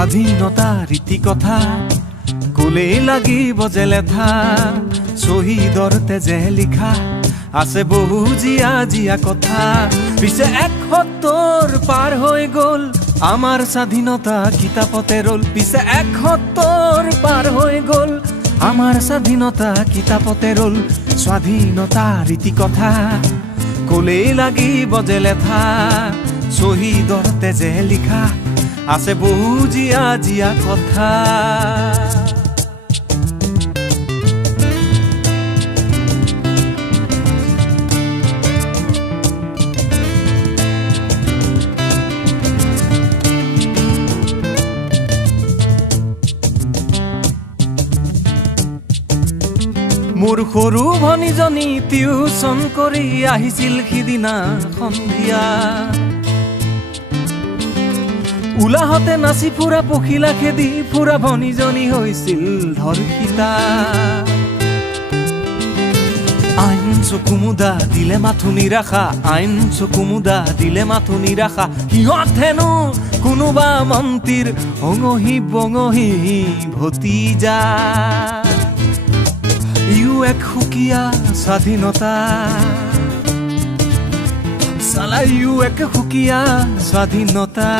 স্বাধীনতা ৰীতি কথা কলেই লাগিব যে লেঠা শহীদৰ তেজে লিখা আছে বহু জিয়া জিয়া কথা পিছে ৭১ পাৰ হৈ গ'ল আমাৰ স্বাধীনতা কিতাপতে ৰ'ল পিছে ৭১ পাৰ হৈ গ'ল আমাৰ স্বাধীনতা কিতাপতে ৰ'ল স্বাধীনতা ৰীতি কথা কলেই লাগিব যে লেঠা শহীদৰ তেজে লিখা আছে বহু জিয়া জিয়া কথা মোৰ সৰু ভনীজনী টিউচন কৰি আহিছিল সিদিনা সন্ধিয়া উলাহতে নাচি ফুৰা পখিলা খেদি ফুৰা ভনীজনী হৈছিল ধৰ্ষিতা আইন চকুমুদা দিলে মাথো নিৰাখা আইন চকুমুদা দিলে মাথো নিৰাখা সিহঁত হেনো কোনোবা মন্ত্ৰীৰ অঙহী বঙহী ভতিজা ইউ এক সুকীয়া স্বাধীনতা চালা ইউ এক সুকীয়া স্বাধীনতা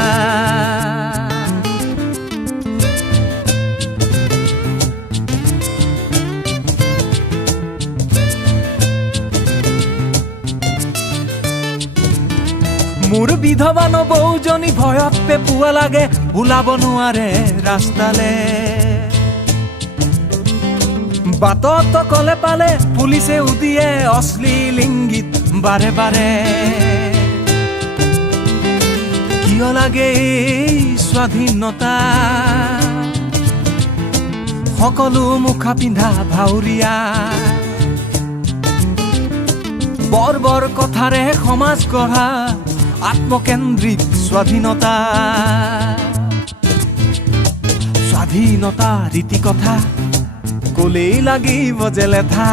মোৰ বিধৱা নবৌজনী ভয়ত পেপুৱা লাগে ওলাব নোৱাৰে ৰাস্তালে বাটত কলে পালে পুলিচে উদিয়ে অশ্লীল ইংগিত বাৰে বাৰে কিয় লাগে এই স্বাধীনতা সকলো মুখা পিন্ধা ভাউৰীয়া বৰ বৰ কথাৰে সমাজ গঢ়া আত্মকেন্দ্ৰিক স্বাধীনতা স্বাধীনতা ৰীতি কথা কলেই লাগিব যে লেঠা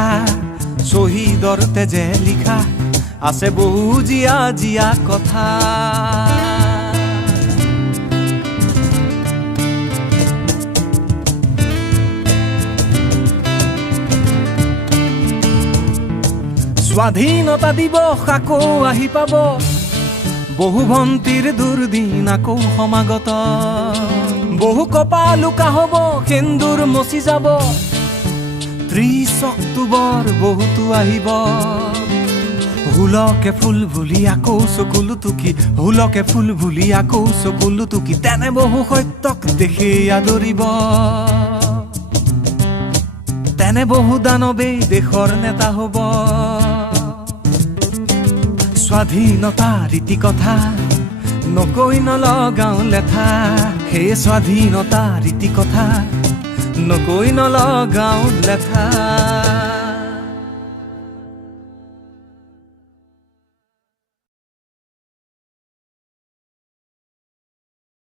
শহীদৰ তেজে লিখা আছে বহু জিয়া জিয়া কথা স্বাধীনতা দিৱস আকৌ আহি পাব বহু ভণ্টিৰ দুৰ্দিন আকৌ সমাগত বহু কপাল লুকা হ'ব সেন্দুৰ মচি যাব ৩০ অক্টোবৰ বহুতো আহিব হুলকে ফুল ভুলি আকৌ চকুলো টুকি হুলকে ফুল ভুলি আকৌ চকুলো টুকি তেনে বহু সত্যক দেখি আদৰিব তেনে বহু দানৱে দেশৰ নেতা হ'ব স্বাধীনতা ৰীতি কথা নকৈ নলগাওঁ লেঠা সেই স্বাধীনতা ৰীতি কথা নকৈ নলগাওঁ লেঠা